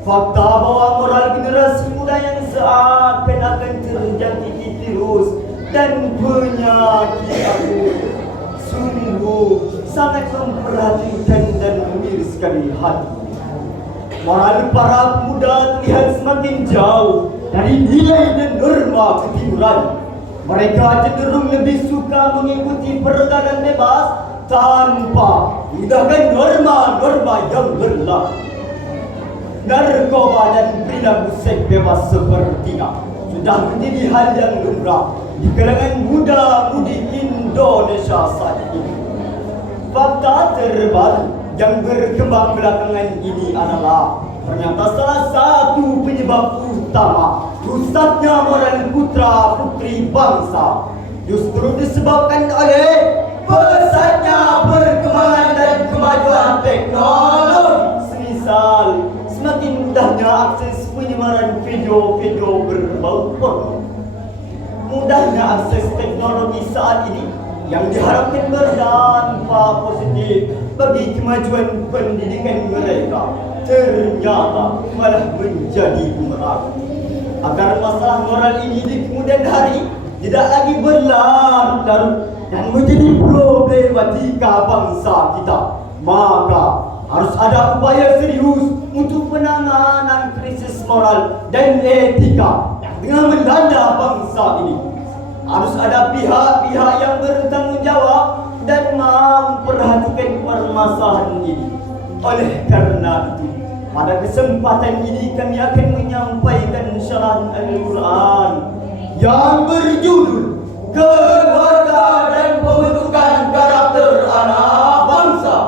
Fakta bahwa moral generasi muda yang seakan-akan terjangkiti virus dan penyakit akut sungguh sangat memperhatikan dan mengiriskan hati. Moral para pemuda terlihat semakin jauh dari nilai dan norma ketimuran. Mereka cenderung lebih suka mengikuti pergaulan bebas tanpa mengindahkan norma-norma yang berlaku. Narkoba dan perilaku seks bebas sepertinya sudah menjadi hal yang lumrah di kalangan muda-mudi Indonesia saat ini. Fakta terbaru yang berkembang belakangan ini adalah ternyata salah satu penyebab utama rusaknya moral putra-putri bangsa justru disebabkan oleh pesatnya perkembangan dan kemajuan teknologi. Semisal semakin mudahnya akses penyebaran video-video berbau porno. Mudahnya akses teknologi saat ini yang diharapkan berdampak positif bagi kemajuan pendidikan mereka ternyata malah menjadi bumerang. Agar masalah moral ini di kemudian hari tidak lagi berlarut-larut dan menjadi problematika bangsa kita, maka harus ada upaya serius untuk penanganan krisis moral dan etika yang tengah melanda bangsa ini. Harus ada pihak-pihak yang bertanggung jawab dan mampu memperhatikan permasalahan ini. Oleh karena itu, pada kesempatan ini kami akan menyampaikan syarahan Al-Quran yang berjudul Keluarga dan Pembentukan Karakter Anak Bangsa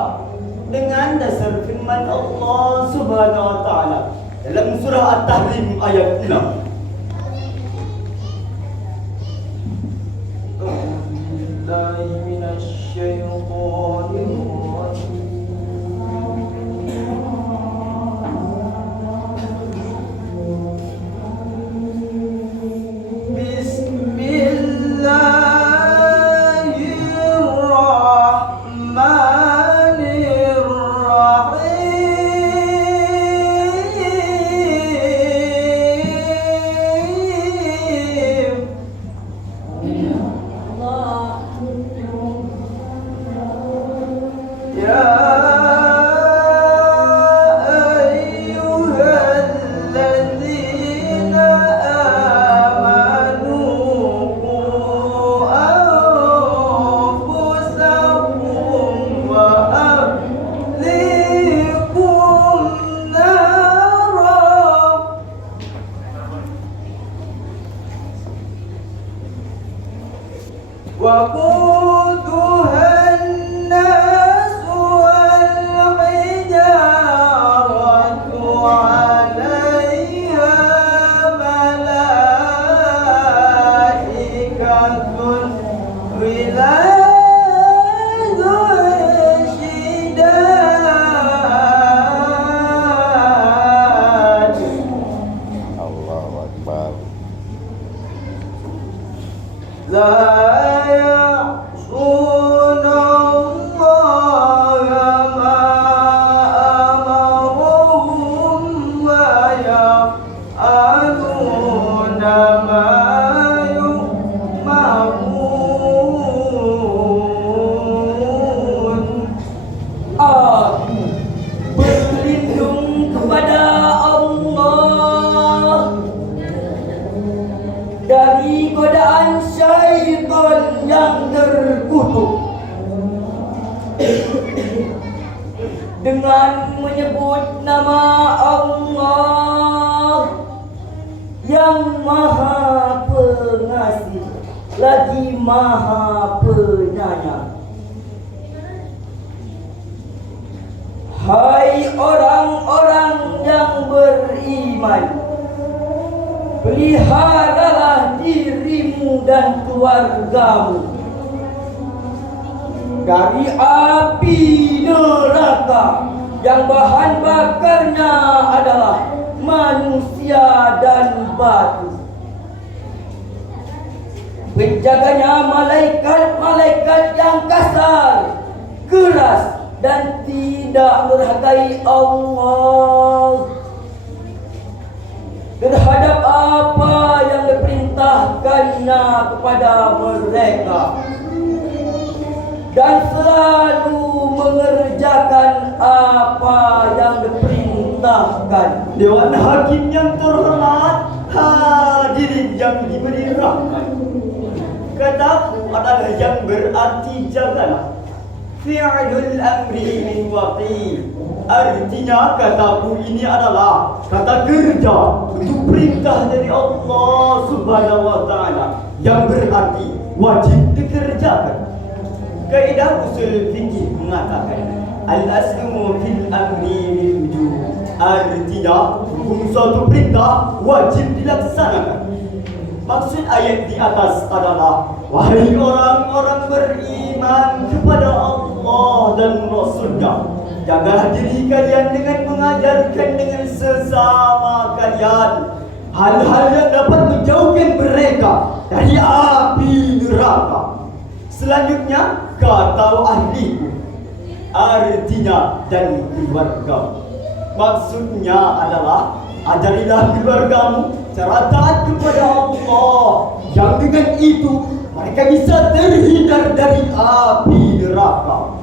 dengan dasar firman Allah Subhanahu wa taala dalam surah At-Tahrim ayat 6. Dengan menyebut nama Allah yang Maha Pengasih lagi Maha Penyayang. Hai orang-orang yang beriman, peliharalah dirimu dan keluargamu dari api neraka yang bahan bakarnya adalah manusia dan batu. Penjaganya malaikat-malaikat yang kasar, keras dan tidak menghargai Allah. hina kepada mereka dan selalu mengerjakan apa yang diperintahkan. Dewan Hakim yang terhormat, hadirin yang diberi rahmat, kataku adalah yang berarti jagalah. Fi'lul amri min waqi. Artinya kataku ini adalah kata kerja untuk perintah dari Allah Subhanahu wa taala yang berarti wajib dikerjakan. Kaidah usul fikih mengatakan al-aslu fil amri lil wujub. Artinya hukum suatu perintah wajib dilaksanakan. Maksud ayat di atas adalah, wahai orang-orang beriman kepada Allah dan Rasulnya, jagalah diri kalian dengan mengajarkan dengan sesama kalian hal-hal yang dapat menjauhkan mereka dari api neraka. Selanjutnya, kata ahliku, artinya dan keluarga. Maksudnya adalah, ajarilah keluargamu cara taat kepada Allah, yang dengan itu mereka bisa terhindar dari api neraka.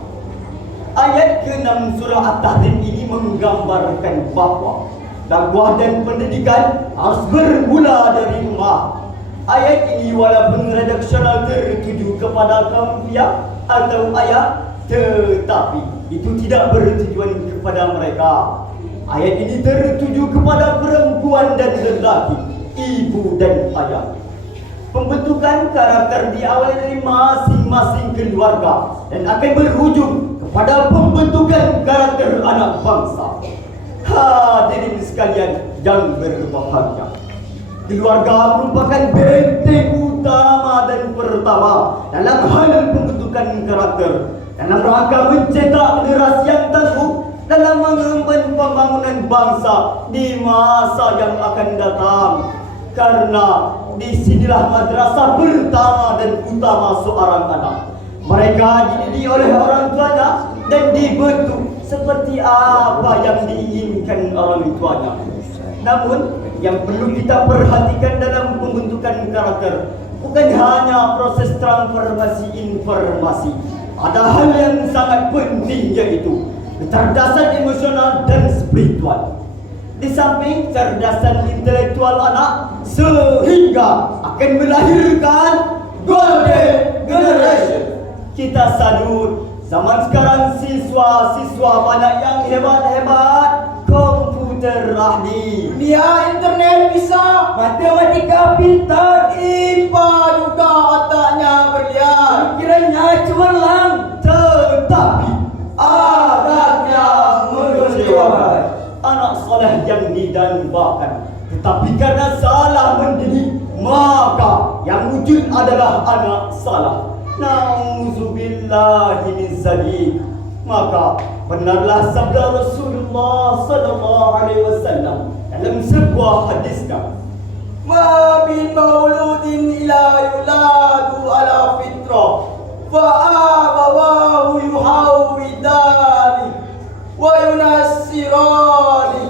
Ayat ke-6 surah At-Tahrim ini menggambarkan bahawa dakwah dan pendidikan harus bermula dari rumah. Ayat ini walaupun redaksional tertuju kepada kaum pria atau ayah, tetapi itu tidak bertujuan kepada mereka. Ayat ini tertuju kepada perempuan dan lelaki, ibu dan ayah. Pembentukan karakter diawali dari masing-masing keluarga dan akan berujung kepada pembentukan karakter anak bangsa. Hadirin sekalian yang berbahagia, keluarga merupakan benteng utama dan pertama dalam hal pembentukan karakter, dalam rangka mencetak generasi yang tangguh dalam mengemban pembangunan bangsa di masa yang akan datang. Karena disinilah madrasah pertama dan utama seorang anak. Mereka dididik oleh orang tuanya dan dibentuk seperti apa yang diinginkan orang tuanya. Namun yang perlu kita perhatikan dalam pembentukan karakter bukan hanya proses transformasi informasi. Ada hal yang sangat penting, yaitu kecerdasan emosional dan spiritual. Di samping cerdasan intelektual anak, sehingga akan melahirkan golden generation. Kita salut zaman sekarang siswa-siswa banyak yang hebat-hebat, komputer ahli, dunia internet bisa, matematika pintar, IPA juga otaknya berlian, pikirannya cemerlang, tetapi adabnya mengecewakan. Anak saleh yang didambakan, tetapi karena salah mendidik, maka yang wujud adalah anak salah. Nauzubillahi min zalik. Maka benarlah sabda Rasulullah sallallahu alaihi wasallam dalam sebuah hadisnya, ma min mauludin ila yuladu ala fitrah fa abawahu yuhawidani wa yunassirani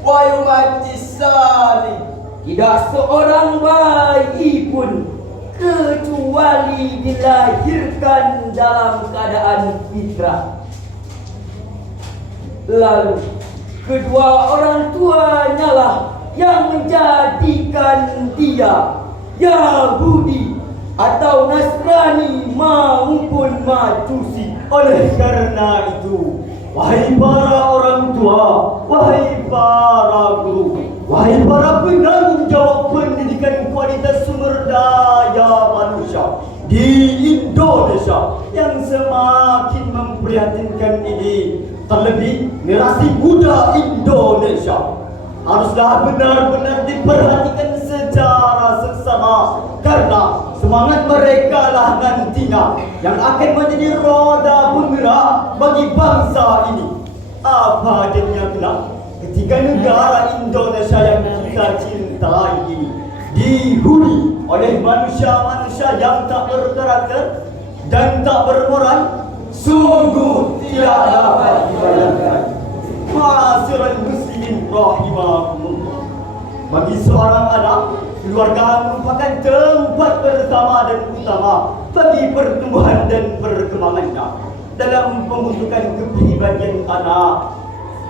wa yumajjisani. Tidak seorang bayi pun kecuali dilahirkan dalam keadaan fitrah. Lalu kedua orang tuanya lah yang menjadikan dia Yahudi atau Nasrani maupun Majusi. oleh karena itu, wahai para orang tua, wahai para guru, wahai para penanggung jawab pendidikan kualitas sumber daya manusia di Indonesia yang semakin memprihatinkan ini, terlebih generasi muda Indonesia, haruslah benar-benar diperhatikan secara seksama, karena semangat mereka lah nantinya yang akan menjadi roda penggerak bagi bangsa ini. Apa adanya kelak ketika negara Indonesia yang kita cintai ini dihuni oleh manusia-manusia yang tak berkarakter dan tak bermoral, sungguh tidak dapat dibayangkan. Ma'asyiral muslimin rahimakumullah, Bagi seorang anak, keluarga merupakan tempat pertama dan utama bagi pertumbuhan dan perkembangannya. Dalam pembentukan kepribadian anak,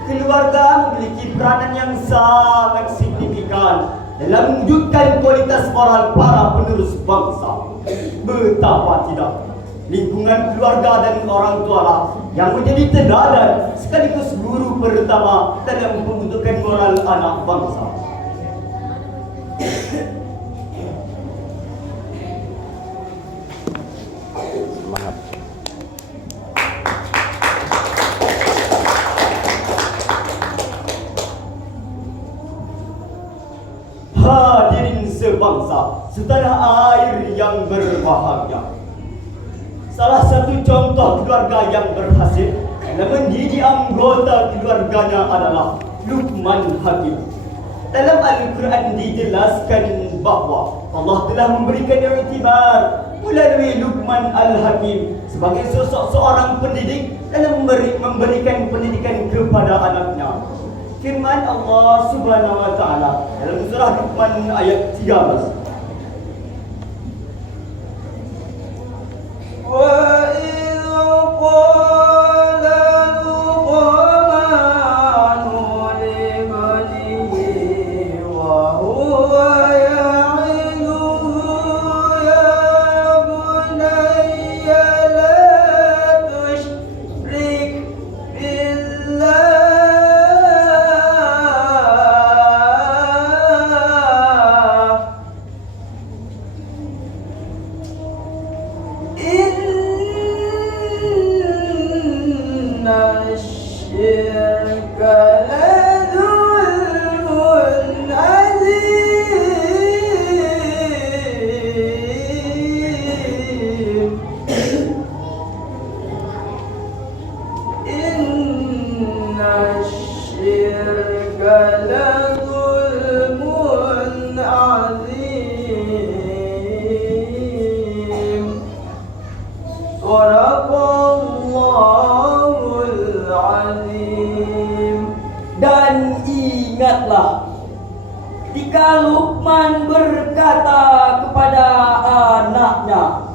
keluarga memiliki peranan yang sangat signifikan dalam mewujudkan kualitas moral para penerus bangsa. Betapa tidak, lingkungan keluarga dan orang tua lah yang menjadi teladan sekaligus guru pertama dalam pembentukan moral anak bangsa. Semangat. Hadirin sebangsa setanah air yang berbahagia, salah satu contoh keluarga yang berhasil dalam mendidik anggota keluarganya adalah Luqman Hakim. Dalam Al-Quran dijelaskan bahawa Allah telah memberikan iktibar melalui Luqman Al-Hakim sebagai sosok seorang pendidik dalam memberikan pendidikan kepada anaknya. Firman Allah Subhanahu wa taala dalam surah Luqman ayat 13. Dan ingatlah, jika Luqman berkata kepada anaknya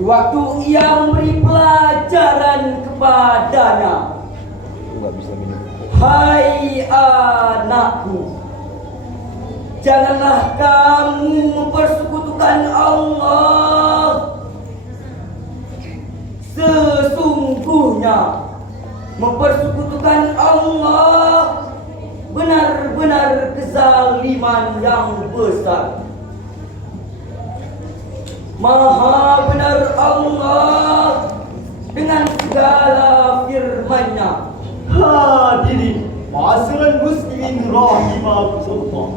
di waktu ia memberi pelajaran kepadanya, hai anakku, janganlah kamu mempersekutukan Allah. Sesungguhnya mempersekutukan Allah benar-benar kezaliman yang besar. Maha benar Allah dengan segala firman-Nya. Hadirin ma'asyiral muslimin rahimakumullah.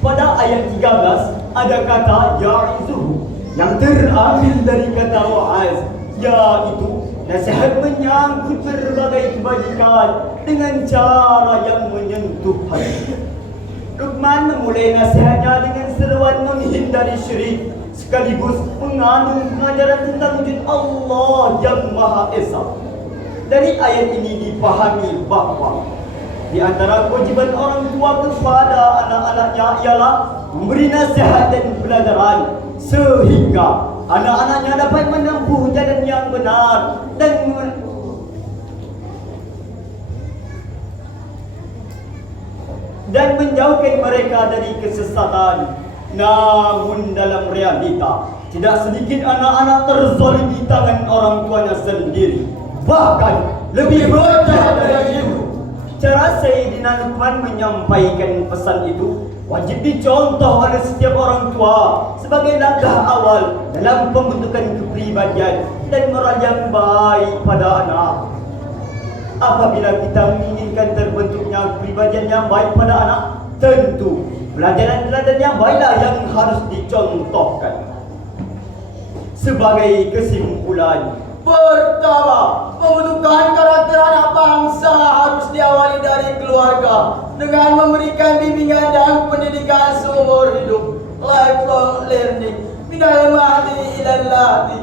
Pada ayat 13 ada kata ya'izuhu yang terambil dari kata wa'az, yaitu nasihat menyangkut berbagai kebajikan dengan cara yang menyentuh hati. Luqman memulai nasihatnya dengan seruan menghindari syirik sekaligus mengandung pengajaran tentang wujud Allah yang Maha Esa. Dari ayat ini dipahami bahawa di antara kewajiban orang tua kepada anak-anaknya ialah memberi nasihat dan pelajaran sehingga anak-anaknya dapat menempuh jalan yang benar dan menjauhkan mereka dari kesesatan. Namun dalam realita, tidak sedikit anak-anak terzalim di tangan orang tuanya sendiri, bahkan lebih berjahat dari itu. Cara Sayyidina Luqman menyampaikan pesan itu wajib dicontoh oleh setiap orang tua sebagai langkah awal dalam pembentukan kepribadian dan moral yang baik pada anak. Apabila kita menginginkan terbentuknya kepribadian yang baik pada anak, tentu pelajaran-pelajaran yang baiklah yang harus dicontohkan. Sebagai kesimpulan, pertama, pembentukan karakter anak bangsa harus diawali dari keluarga dengan memberikan bimbingan dan pendidikan seumur hidup, lifelong learning, minal mahdi ilal lahdi.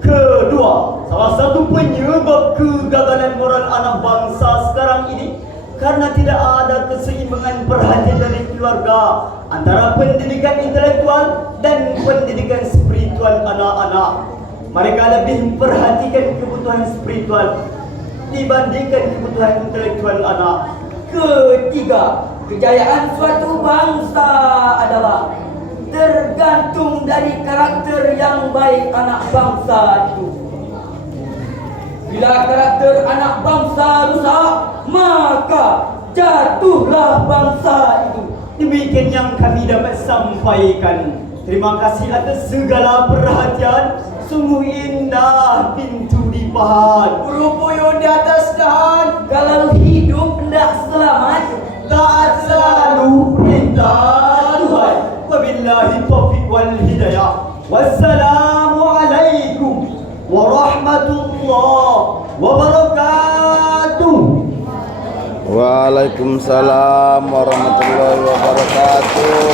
Kedua, salah satu penyebab kegagalan moral anak bangsa sekarang ini karena tidak ada keseimbangan perhatian dari keluarga antara pendidikan intelektual dan pendidikan spiritual anak-anak. Mereka lebih memperhatikan kebutuhan spiritual dibandingkan kebutuhan intelektual anak. Ketiga, kejayaan suatu bangsa adalah tergantung dari karakter yang baik anak bangsa itu. Bila karakter anak bangsa rusak, maka jatuhlah bangsa itu. Demikian yang kami dapat sampaikan. Terima kasih atas segala perhatian. Sungguh indah pintu di pahat, Berupuyun di atas dahan, Kalau hidup hendak selamat, taat selalu perintah Tuhan. Wabillahi taufiq wal hidayah. Wassalamualaikum warahmatullahi wabarakatuh. Waalaikumsalam warahmatullahi wabarakatuh.